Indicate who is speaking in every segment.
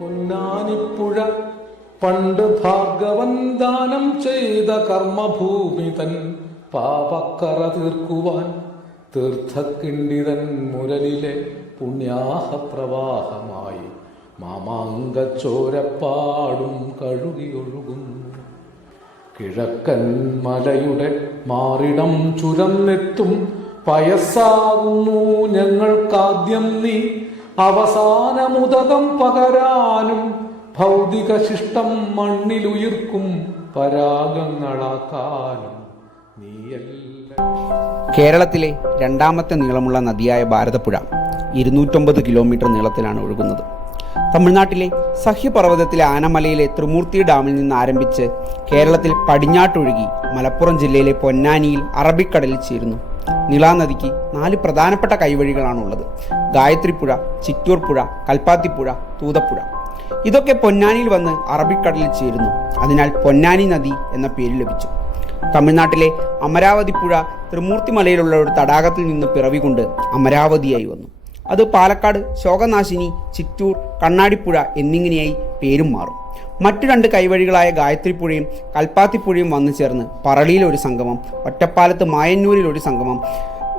Speaker 1: പൊന്നാനിപ്പുഴ. പണ്ട് ഭാർഗവൻ ദാനം ചെയ്ത കർമ്മഭൂമി തൻ പാപക്കറ തീർക്കുവാൻ തീർത്ഥക്കിണ്ടിതൻ മുരലിലെ പുണ്യാഹ പ്രവാഹമായി മാമാങ്കച്ചോരപ്പാടും കഴുകിയൊഴുകുന്നു കിഴക്കൻ മലയുടെ മാറിടം ചുരന്നെത്തും. പയസ്സാകുന്നു ഞങ്ങൾക്കാദ്യം നീ. അവസാനമുദകം പകരാനും ഭൗതിക ശിഷ്ടം മണ്ണിലുയിർക്കും പരാഗങ്ങളാക്കാനും
Speaker 2: കേരളത്തിലെ രണ്ടാമത്തെ നീളമുള്ള നദിയായ ഭാരതപ്പുഴ ഇരുന്നൂറ്റൊമ്പത് കിലോമീറ്റർ നീളത്തിലാണ് ഒഴുകുന്നത്. തമിഴ്നാട്ടിലെ സഹ്യപർവതത്തിലെ ആനമലയിലെ ത്രിമൂർത്തി ഡാമിൽ നിന്ന് ആരംഭിച്ച് കേരളത്തിൽ പടിഞ്ഞാട്ടൊഴുകി മലപ്പുറം ജില്ലയിലെ പൊന്നാനിയിൽ അറബിക്കടലിൽ ചേരുന്നു. നിളാനദിക്ക് നാല് പ്രധാനപ്പെട്ട കൈവഴികളാണുള്ളത്. ഗായത്രിപ്പുഴ ചിറ്റൂർ പുഴ കൽപ്പാത്തിപ്പുഴ തൂതപ്പുഴ. ഇതൊക്കെ പൊന്നാനിയിൽ വന്ന് അറബിക്കടലിൽ ചേരുന്നു. അതിനാൽ പൊന്നാനി നദി എന്ന പേര് ലഭിച്ചു. തമിഴ്നാട്ടിലെ അമരാവതി പുഴ ത്രിമൂർത്തിമലയിലുള്ള ഒരു തടാകത്തിൽ നിന്ന് പിറവികൊണ്ട് അമരാവതിയായി വന്നു. അത് പാലക്കാട് ശോകനാശിനി ചിറ്റൂർ കണ്ണാടിപ്പുഴ എന്നിങ്ങനെയായി പേരും മാറും. മറ്റു രണ്ട് കൈവഴികളായ ഗായത്രിപ്പുഴയും കൽപ്പാത്തിപ്പുഴയും വന്നു ചേർന്ന് പറളിയിൽ ഒരു സംഗമം ഒറ്റപ്പാലത്ത് മായന്നൂരിൽ ഒരു സംഗമം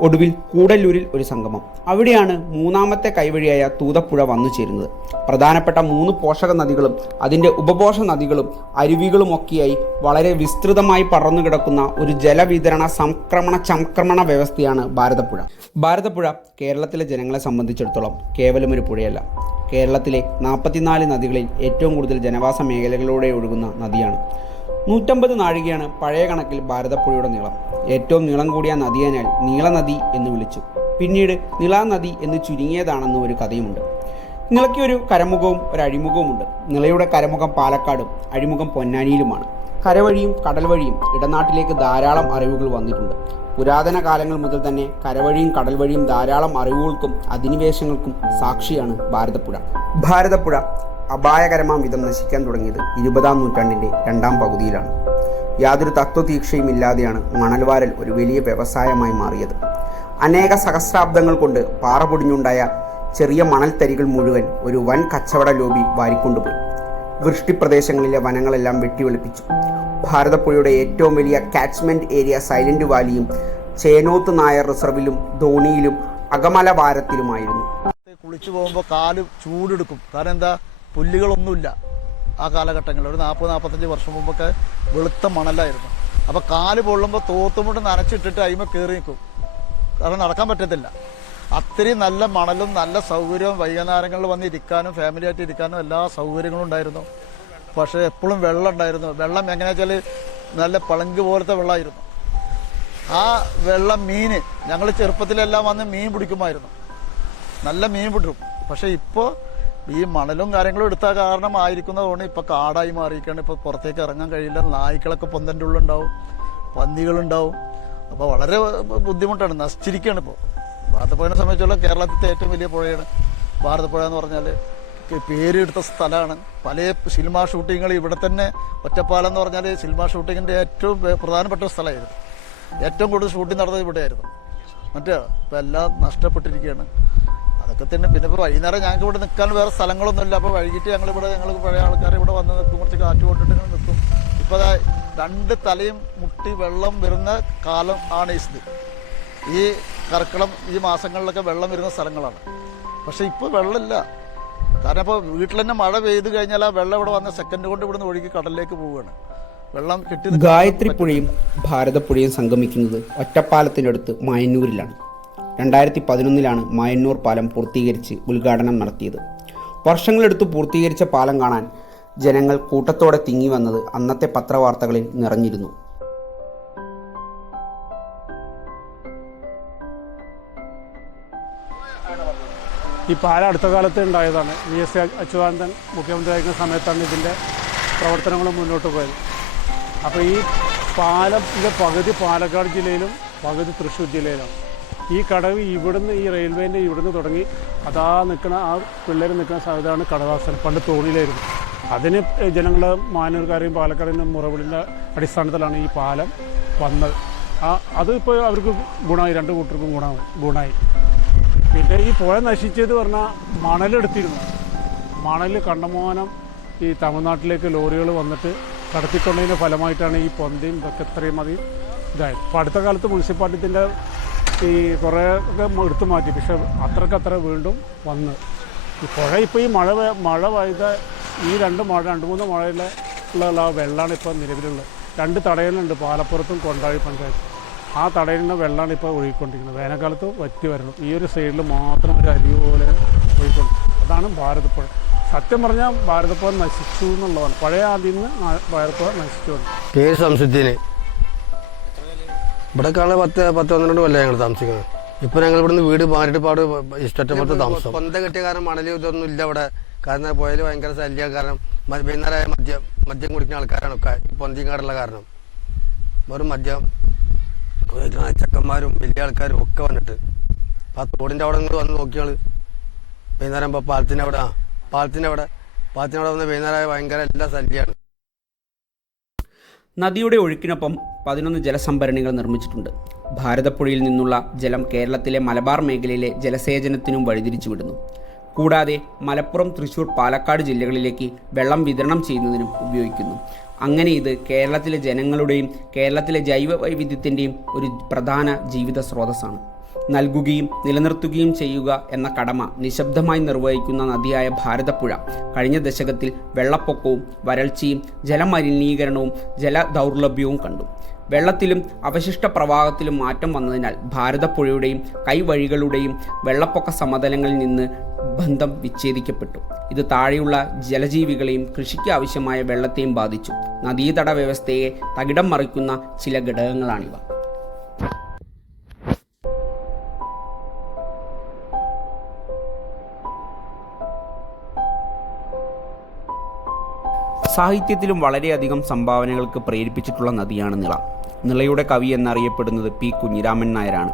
Speaker 2: ഒടുവിൽ കൂടല്ലൂരിൽ ഒരു സംഗമം. അവിടെയാണ് മൂന്നാമത്തെ കൈവഴിയായ തൂതപ്പുഴ വന്നു ചേരുന്നത്. പ്രധാനപ്പെട്ട മൂന്ന് പോഷക നദികളും അതിന്റെ ഉപപോഷ നദികളും അരുവികളുമൊക്കെയായി വളരെ വിസ്തൃതമായി പടർന്നു കിടക്കുന്ന ഒരു ജലവിതരണ സംക്രമണ ചംക്രമണ വ്യവസ്ഥയാണ് ഭാരതപ്പുഴ. ഭാരതപ്പുഴ കേരളത്തിലെ ജനങ്ങളെ സംബന്ധിച്ചിടത്തോളം കേവലം ഒരു പുഴയല്ല. കേരളത്തിലെ നാൽപ്പത്തിനാല് നദികളിൽ ഏറ്റവും കൂടുതൽ ജനവാസ മേഖലകളിലൂടെ ഒഴുകുന്ന നദിയാണ്. നൂറ്റമ്പത് നാഴികയാണ് പഴയ കണക്കിൽ ഭാരതപ്പുഴയുടെ നീളം. ഏറ്റവും നീളം കൂടിയ നദിയനാൽ നീളനദി എന്ന് വിളിച്ചു. പിന്നീട് നിളാനദി എന്ന് ചുരുങ്ങിയതാണെന്ന് ഒരു കഥയുമുണ്ട്. നിളയ്ക്ക് ഒരു കരമുഖവും ഒരു അഴിമുഖവുമുണ്ട്. നിളയുടെ കരമുഖം പാലക്കാടും അഴിമുഖം പൊന്നാനിയിലുമാണ്. കരവഴിയും കടൽ വഴിയും ഇടനാട്ടിലേക്ക് ധാരാളം അറിവുകൾ വന്നിട്ടുണ്ട്. പുരാതന കാലങ്ങൾ മുതൽ തന്നെ കരവഴിയും കടൽ വഴിയും ധാരാളം അറിവുകൾക്കും അധിനിവേശങ്ങൾക്കും സാക്ഷിയാണ് ഭാരതപ്പുഴ. ഭാരതപ്പുഴ അപായകരമാം വിധം നശിക്കാൻ തുടങ്ങിയത് ഇരുപതാം നൂറ്റാണ്ടിന്റെ രണ്ടാം പകുതിയിലാണ്. യാതൊരു തത്വതീക്ഷയും ഇല്ലാതെയാണ് മണൽവാരൽ ഒരു വലിയ വ്യവസായമായി മാറിയത്. അനേക സഹസ്രാബ്ദങ്ങൾ കൊണ്ട് പാറ പൊടിഞ്ഞുണ്ടായ ചെറിയ മണൽത്തരികൾ മുഴുവൻ ഒരു വൻ കച്ചവട ലോബി വാരിക്കൊണ്ടുപോയി. വൃഷ്ടിപ്രദേശങ്ങളിലെ വനങ്ങളെല്ലാം വെട്ടിവെളുപ്പിച്ചു ഭാരതപ്പുഴയുടെ ഏറ്റവും വലിയ കാച്ച്മെന്റ് ഏരിയ സൈലന്റ് വാലിയും ചേനോത്ത് നായർ റിസർവിലും ധോണിയിലും അകമല വാരത്തിലുമായിരുന്നു
Speaker 3: കുളിച്ചു പോകുമ്പോൾ കാൽ ചൂടെടുക്കും. കാരണം എന്താ? പുല്ലുകളൊന്നുമില്ല ആ കാലഘട്ടങ്ങളിൽ. ഒരു നാൽപ്പത് നാൽപ്പത്തഞ്ച് വർഷം മുമ്പൊക്കെ വെളുത്ത മണലായിരുന്നു. അപ്പോൾ കാൽ പൊള്ളുമ്പോൾ തോത്തുമുട്ട് നനച്ചിട്ടിട്ട് അതിമ കയറി നിൽക്കും. കാരണം നടക്കാൻ പറ്റത്തില്ല. അത്രയും നല്ല മണലും നല്ല സൗകര്യവും വൈകുന്നേരങ്ങളിൽ വന്ന് ഇരിക്കാനും ഫാമിലി ആയിട്ട് ഇരിക്കാനും എല്ലാ സൗകര്യങ്ങളും ഉണ്ടായിരുന്നു. പക്ഷേ എപ്പോഴും വെള്ളം ഉണ്ടായിരുന്നു. വെള്ളം എങ്ങനെയാ വെച്ചാൽ നല്ല പളങ്ക് പോലത്തെ വെള്ളമായിരുന്നു ആ വെള്ളം മീന് ഞങ്ങൾ ചെറുപ്പത്തിലെല്ലാം വന്ന് മീൻ പിടിക്കുമായിരുന്നു. നല്ല മീൻ പിടിക്കും പക്ഷേ ഇപ്പോൾ ഈ മണലും കാര്യങ്ങളും എടുത്ത കാരണമായിരിക്കുന്നതുകൊണ്ട് ഇപ്പോൾ കാടായി മാറിയിരിക്കുകയാണ്. ഇപ്പോൾ പുറത്തേക്ക് ഇറങ്ങാൻ കഴിയില്ല. നായ്ക്കളൊക്കെ പൊന്തന്റെ ഉള്ളുണ്ടാവും പന്നികളുണ്ടാവും. അപ്പോൾ വളരെ ബുദ്ധിമുട്ടാണ്. നശിച്ചിരിക്കുകയാണ് ഇപ്പോൾ ഭാരതപ്പുഴയെ സംബന്ധിച്ചുള്ള കേരളത്തിലെ ഏറ്റവും വലിയ പുഴയാണ് ഭാരതപ്പുഴ എന്ന് പറഞ്ഞാൽ പേരെടുത്ത സ്ഥലമാണ്. പല സിനിമാ ഷൂട്ടിങ്ങൾ ഇവിടെ തന്നെ ഒറ്റപ്പാലം എന്ന് പറഞ്ഞാൽ സിനിമാ ഷൂട്ടിങ്ങിന്റെ ഏറ്റവും പ്രധാനപ്പെട്ട സ്ഥലമായിരുന്നു. ഏറ്റവും കൂടുതൽ ഷൂട്ടിംഗ് നടന്നത് ഇവിടെയായിരുന്നു. മറ്റേ ഇപ്പം എല്ലാം നഷ്ടപ്പെട്ടിരിക്കുകയാണ്. അതൊക്കെ തന്നെ പിന്നെ ഇപ്പോൾ വൈകുന്നേരം ഞങ്ങൾക്ക് ഇവിടെ നിൽക്കാൻ വേറെ സ്ഥലങ്ങളൊന്നുമില്ല. അപ്പോൾ വൈകിട്ട് ഞങ്ങൾ ഇവിടെ ഞങ്ങൾ പഴയ ആൾക്കാർ ഇവിടെ വന്ന് നിൽക്കും. കുറച്ച് കാറ്റ് കൊണ്ടിട്ട് ഇങ്ങനെ നിൽക്കും. ഇപ്പോൾ രണ്ട് തലയും മുട്ടി വെള്ളം വരുന്ന കാലം ആണ് ഇത് ഈ കർക്കളം ഈ മാസങ്ങളിലൊക്കെ വെള്ളം വരുന്ന സ്ഥലങ്ങളാണ്. പക്ഷേ ഇപ്പോൾ വെള്ളമില്ല. കാരണം ഇപ്പോൾ വീട്ടിൽ തന്നെ മഴ പെയ്ത് കഴിഞ്ഞാൽ ആ വെള്ളം ഇവിടെ വന്ന സെക്കൻഡ് കൊണ്ട് ഇവിടുന്ന് ഒഴുകി കടലിലേക്ക് പോവുകയാണ്. വെള്ളം കിട്ടി ഗായത്രി
Speaker 2: പുഴയും ഭാരതപ്പുഴയും സംഗമിക്കുന്നത് ഒറ്റപ്പാലത്തിനടുത്ത് മായന്നൂരിലാണ്. രണ്ടായിരത്തി പതിനൊന്നിലാണ് മായന്നൂർ പാലം പൂർത്തീകരിച്ച് ഉദ്ഘാടനം നടത്തിയത്. വർഷങ്ങളെടുത്ത് പൂർത്തീകരിച്ച പാലം കാണാൻ ജനങ്ങൾ കൂട്ടത്തോടെ തിങ്ങി വന്നത് അന്നത്തെ പത്രവാർത്തകളിൽ നിറഞ്ഞിരുന്നു.
Speaker 4: ഈ പാലം അടുത്ത കാലത്ത് ഉണ്ടായതാണ്. വി എസ് അച്യുതാനന്ദൻ മുഖ്യമന്ത്രിയായിരുന്ന സമയത്താണ് ഇതിന്റെ പ്രവർത്തനങ്ങൾ മുന്നോട്ട് പോയത്. അപ്പോൾ ഈ പാലത്തിന്റെ പകുതി പാലക്കാട് ജില്ലയിലും പകുതി തൃശ്ശൂർ ജില്ലയിലാണ് ഈ കടവ് ഇവിടുന്ന് ഈ റെയിൽവേന്റെ ഇവിടുന്ന് തുടങ്ങി അതാ നിൽക്കുന്ന ആ പിള്ളേർ നിൽക്കുന്ന സ്ഥലത്താണ് കടവാസനം പണ്ട് തോണിയിലായിരുന്നു. അതിന് ജനങ്ങൾ മാനൂർക്കാരെയും പാലക്കാരെയും മുറവിളിന്റെ അടിസ്ഥാനത്തിലാണ് ഈ പാലം വന്നത്. ആ അതിപ്പോൾ അവർക്ക് ഗുണമായി രണ്ട് കൂട്ടർക്കും ഗുണമായി ഗുണമായി. പിന്നെ ഈ പുഴ നശിച്ചത് പറഞ്ഞാൽ മണലെടുത്തിരുന്നു. മണൽ കണ്ടമാനം ഈ തമിഴ്നാട്ടിലേക്ക് ലോറികൾ വന്നിട്ട് കടത്തിക്കൊണ്ടതിന്റെ ഫലമായിട്ടാണ് ഈ പൊന്തയും ഇതൊക്കെ ഇത്രയും മതി ഇതായത്. ഇപ്പോൾ അടുത്ത കാലത്ത് മുനിസിപ്പാലിറ്റിന്റെ ഈ കുറേ ഒക്കെ എടുത്തു മാറ്റി. പക്ഷെ അത്രക്കത്ര വീണ്ടും വന്ന്. ഈ പുഴ ഇപ്പോൾ ഈ മഴ മഴ പെയ്ത ഈ രണ്ട് മഴ രണ്ട് മൂന്ന് മഴയിലെ ഉള്ള വെള്ളമാണ് ഇപ്പോൾ നിലവിലുള്ളത്. രണ്ട് തടയലുണ്ട് പാലപ്പുറത്തും കൊണ്ടാഴി പഞ്ചായത്ത്. ആ തടയലിന്റെ വെള്ളമാണ് ഇപ്പോൾ ഒഴുകിക്കൊണ്ടിരിക്കുന്നത്. വേനൽക്കാലത്ത് വറ്റി വരണം. ഈ ഒരു സൈഡിൽ മാത്രം ഒരു അരുവി പോലെ ഒഴുകിക്കൊണ്ട് അതാണ് ഭാരതപ്പുഴ. സത്യം പറഞ്ഞാൽ ഭാരതപ്പുഴ നശിച്ചു എന്നുള്ളതാണ്. പഴയ ആദ്യം നിന്ന് ഭാരതപ്പുഴ നശിച്ചു
Speaker 5: സംസുദ്ദീന് ഇവിടെ കാണാൻ പത്ത് പത്ത് പന്ത്രണ്ട് കൊല്ലം ഞങ്ങൾ താമസിക്കുന്നത്. ഇപ്പൊ ഞങ്ങൾ ഇവിടുന്ന് വീട് മാറിയിട്ട് പാട് ഇഷ്ടപ്പെട്ട താമസം. പൊന്ത കെട്ടിയ കാരണം മണലി ഇതൊന്നും ഇല്ല ഇവിടെ. കാരണം പോയാൽ ഭയങ്കര ശല്യ കാരണം വൈകുന്നേരമായ മദ്യം മദ്യം കുടിക്കുന്ന ആൾക്കാരാണ് പൊന്തി കാടുള്ള കാരണം. വെറും മദ്യം. ചക്കന്മാരും ചെക്കന്മാരും വലിയ ആൾക്കാരും ഒക്കെ വന്നിട്ട്. ആ തോടിന്റെ അവിടെ നിന്ന് വന്ന് നോക്കിയാൽ വൈകുന്നേരം ഇപ്പോൾ പാലത്തിന്റെ അവിടെ ആ പാലത്തിന്റെ അവിടെ. പാലത്തിന്റെ അവിടെ വന്ന് വൈകുന്നേരമായ ഭയങ്കര എല്ലാ ശല്യമാണ്
Speaker 2: നദിയുടെ ഒഴുക്കിനൊപ്പം പതിനൊന്ന് ജലസംഭരണികൾ നിർമ്മിച്ചിട്ടുണ്ട്. ഭാരതപ്പുഴയിൽ നിന്നുള്ള ജലം കേരളത്തിലെ മലബാർ മേഖലയിലെ ജലസേചനത്തിനും വഴിതിരിച്ചു വിടുന്നു കൂടാതെ മലപ്പുറം തൃശൂർ പാലക്കാട് ജില്ലകളിലേക്ക് വെള്ളം വിതരണം ചെയ്യുന്നതിനും ഉപയോഗിക്കുന്നു. അങ്ങനെ ഇത് കേരളത്തിലെ ജനങ്ങളുടെയും കേരളത്തിലെ ജൈവ വൈവിധ്യത്തിന്റെയും ഒരു പ്രധാന ജീവിത സ്രോതസ്സാണ്. നൽകുകയും നിലനിർത്തുകയും ചെയ്യുക എന്ന കടമ നിശബ്ദമായി നിർവഹിക്കുന്ന നദിയായ ഭാരതപ്പുഴ കഴിഞ്ഞ ദശകത്തിൽ വെള്ളപ്പൊക്കവും വരൾച്ചയും ജലമലിനീകരണവും ജലദൗർലഭ്യവും കണ്ടു. വെള്ളത്തിലും അവശിഷ്ട പ്രവാഹത്തിലും മാറ്റം വന്നതിനാൽ ഭാരതപ്പുഴയുടെയും കൈവഴികളുടെയും വെള്ളപ്പൊക്ക സമതലങ്ങളിൽ നിന്ന് ബന്ധം വിച്ഛേദിക്കപ്പെട്ടു. ഇത് താഴെയുള്ള ജലജീവികളെയും കൃഷിക്ക് ആവശ്യമായ വെള്ളത്തെയും ബാധിച്ചു. നദീതട വ്യവസ്ഥയെ തകിടം മറിക്കുന്ന ചില ഘടകങ്ങളാണിവ. സാഹിത്യത്തിലും വളരെയധികം സംഭാവനകൾക്ക് പ്രേരിപ്പിച്ചിട്ടുള്ള നദിയാണ് നിള. നിളയുടെ കവി എന്നറിയപ്പെടുന്നത് പി കുഞ്ഞിരാമൻ നായരാണ്.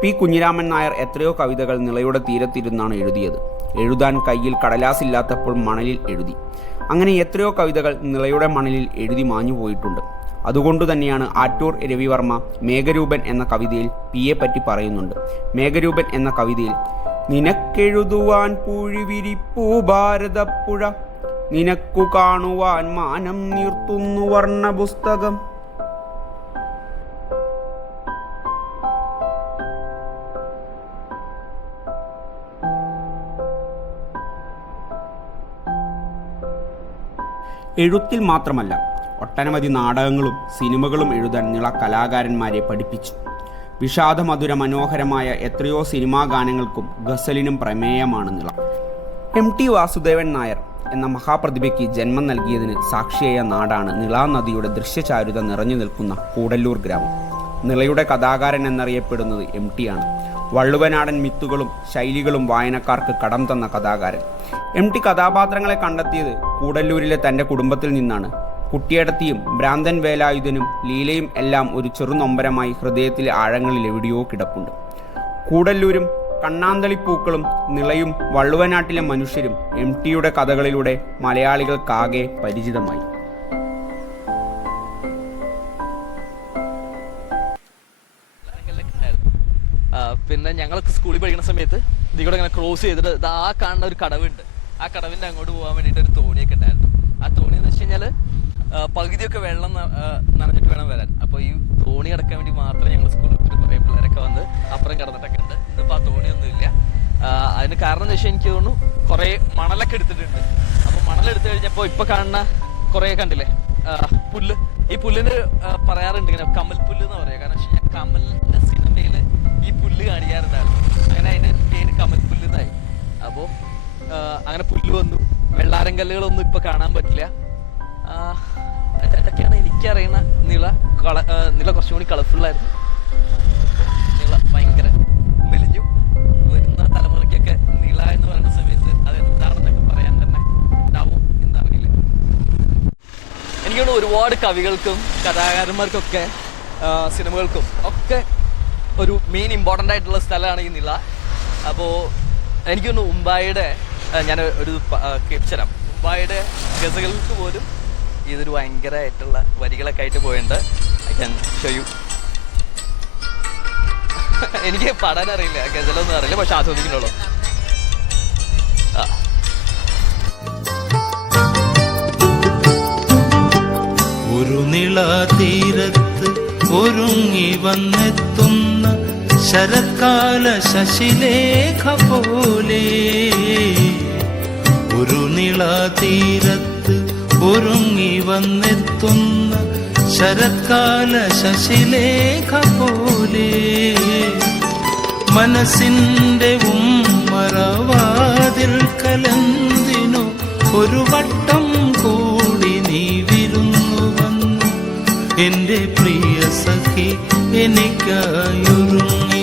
Speaker 2: പി കുഞ്ഞിരാമൻ നായർ എത്രയോ കവിതകൾ നിളയുടെ തീരത്തിരുന്നാണ് എഴുതിയത്. എഴുതാൻ കയ്യിൽ കടലാസില്ലാത്തപ്പോൾ മണലിൽ എഴുതി. അങ്ങനെ എത്രയോ കവിതകൾ നിളയുടെ മണലിൽ എഴുതി മാഞ്ഞു പോയിട്ടുണ്ട്. അതുകൊണ്ട് തന്നെയാണ് ആറ്റൂർ രവിവർമ്മ മേഘരൂപൻ എന്ന കവിതയിൽ പിയെ പറ്റി പറയുന്നുണ്ട്. മേഘരൂപൻ എന്ന കവിതയിൽ നിനക്കെഴുതുവാൻ പൂഴിവിരിപ്പൂ ഭാരതപ്പുഴ നിനക്കു കാണുവാൻ മാനം നീർത്തുന്നു വർണ പുസ്തകം എഴുത്തിൽ മാത്രമല്ല ഒട്ടനവധി നാടകങ്ങളും സിനിമകളും എഴുതാൻ നിള കലാകാരന്മാരെ പഠിപ്പിച്ചു. വിഷാദമധുര മനോഹരമായ എത്രയോ സിനിമാ ഗാനങ്ങൾക്കും ഗസലിനും പ്രമേയമാണ് നിള. എം ടി വാസുദേവൻ നായർ എന്ന മഹാപ്രതിഭയ്ക്ക് ജന്മം നൽകിയതിന് സാക്ഷിയായ നാടാണ് നിളാ നദിയുടെ ദൃശ്യചാരുത നിറഞ്ഞു നിൽക്കുന്ന കൂടല്ലൂർ ഗ്രാമം. നിളയുടെ കഥാകാരൻ എന്നറിയപ്പെടുന്നത് എം ടി ആണ്. വള്ളുവനാടൻ മിത്തുകളും ശൈലികളും വായനക്കാർക്ക് കടം തന്ന കഥാകാരൻ. എം ടി കഥാപാത്രങ്ങളെ കണ്ടെത്തിയത് കൂടല്ലൂരിലെ തന്റെ കുടുംബത്തിൽ നിന്നാണ്. കുട്ടിയടത്തിയും ഭ്രാന്തൻ വേലായുധനും ലീലയും എല്ലാം ഒരു ചെറുനൊമ്പരമായി ഹൃദയത്തിലെ ആഴങ്ങളിൽ എവിടെയോ കിടപ്പുണ്ട്. കൂടല്ലൂരും കണ്ണാന്തളിപ്പൂക്കളും നിളയും വള്ളുവനാട്ടിലെ മനുഷ്യരും എം ടിയുടെ കഥകളിലൂടെ മലയാളികൾക്കാകെ പരിചിതമായി.
Speaker 6: പിന്നെ ഞങ്ങളൊക്കെ സ്കൂളിൽ പഠിക്കുന്ന സമയത്ത് ഇതിൽ ഇങ്ങനെ ക്രോസ് ചെയ്തിട്ട് ആ കാണുന്ന ഒരു കടവുണ്ട്. ആ കടവിന്റെ അങ്ങോട്ട് പോകാൻ വേണ്ടിയിട്ട് ഒരു തോണിയൊക്കെ ഉണ്ടായിരുന്നു. ആ തോണി എന്ന് വെച്ച് കഴിഞ്ഞാൽ പകുതിയൊക്കെ വെള്ളം നനഞ്ഞിട്ട് വേണം വരാൻ. അപ്പോൾ ഈ തോണി അടക്കാൻ വേണ്ടി മാത്രമേ ഞങ്ങൾ സ്കൂളിൽ കുറെ പിള്ളേരൊക്കെ വന്ന് അപ്പുറം കിടന്നിട്ടൊക്കെ ഉണ്ട്. ഇതിപ്പോ ആ തോണിയൊന്നും ഇല്ല ആ, അതിന് കാരണം എന്ന് വെച്ചാൽ എനിക്ക് തോന്നുന്നു കുറെ മണലൊക്കെ എടുത്തിട്ടുണ്ട്. അപ്പൊ മണലെടുത്ത് കഴിഞ്ഞപ്പോ ഇപ്പൊ കാണുന്ന കുറെ കണ്ടില്ലേ? പുല്ല്. ഈ പുല്ലിന് പറയാറുണ്ട് ഇങ്ങനെ കമൽ പുല്ല് എന്ന് പറയാം. കാരണം വെച്ച് കഴിഞ്ഞാൽ കമലിന്റെ സിനിമയിൽ ഈ പുല്ല് കാണിക്കാറുണ്ടായിരുന്നു. അങ്ങനെ അതിന്റെ പേര് കമൽ പുല്ല് എന്നായി. അപ്പോ ആ, അങ്ങനെ പുല്ല് വന്നു. വെള്ളാരം കല്ലുകളൊന്നും ഇപ്പൊ കാണാൻ പറ്റില്ല. അതൊക്കെയാണ് എനിക്കറിയുന്ന നില കള നില കുറച്ചും കൂടി കളർഫുൾ എനിക്ക് ഒരുപാട് കവികൾക്കും കഥാകാരന്മാർക്കൊക്കെ സിനിമകൾക്കും ഒക്കെ ഒരു മെയിൻ ഇമ്പോർട്ടന്റ് ആയിട്ടുള്ള സ്ഥലമാണ് ഈ നില. അപ്പോൾ എനിക്കൊന്ന് മുംബൈയുടെ ഞാൻ ഒരു പ- മുംബൈയുടെ ഗസകൾക്ക് പോലും ഇതൊരു ഭയങ്കരമായിട്ടുള്ള വരികളൊക്കെ ആയിട്ട് പോയിട്ടുണ്ട്. ഐ ക്യാൻ ഷോ യു എനിക്ക് പാടാനറിയില്ല ഗസലൊന്നും അറിയില്ല പക്ഷെ ആസ്വദിക്കുന്നുള്ളൂ.
Speaker 7: നീളാതീരത്ത് ഒരുങ്ങി വന്നെത്തുന്ന ശരത്കാല ശശിലേഖ പോലെ. ഒരു നീളാതീരത്ത് ഒരുങ്ങി വന്നെത്തുന്ന ശരത്കാല ശശിലേഖ പോലെ. മനസ്സിന്റെ ഉമ്മറവാതിൽ കലന്തിനു ഒരു വട്ടം എന്റെ പ്രിയ സഖി എനിക്കായൊരുങ്ങി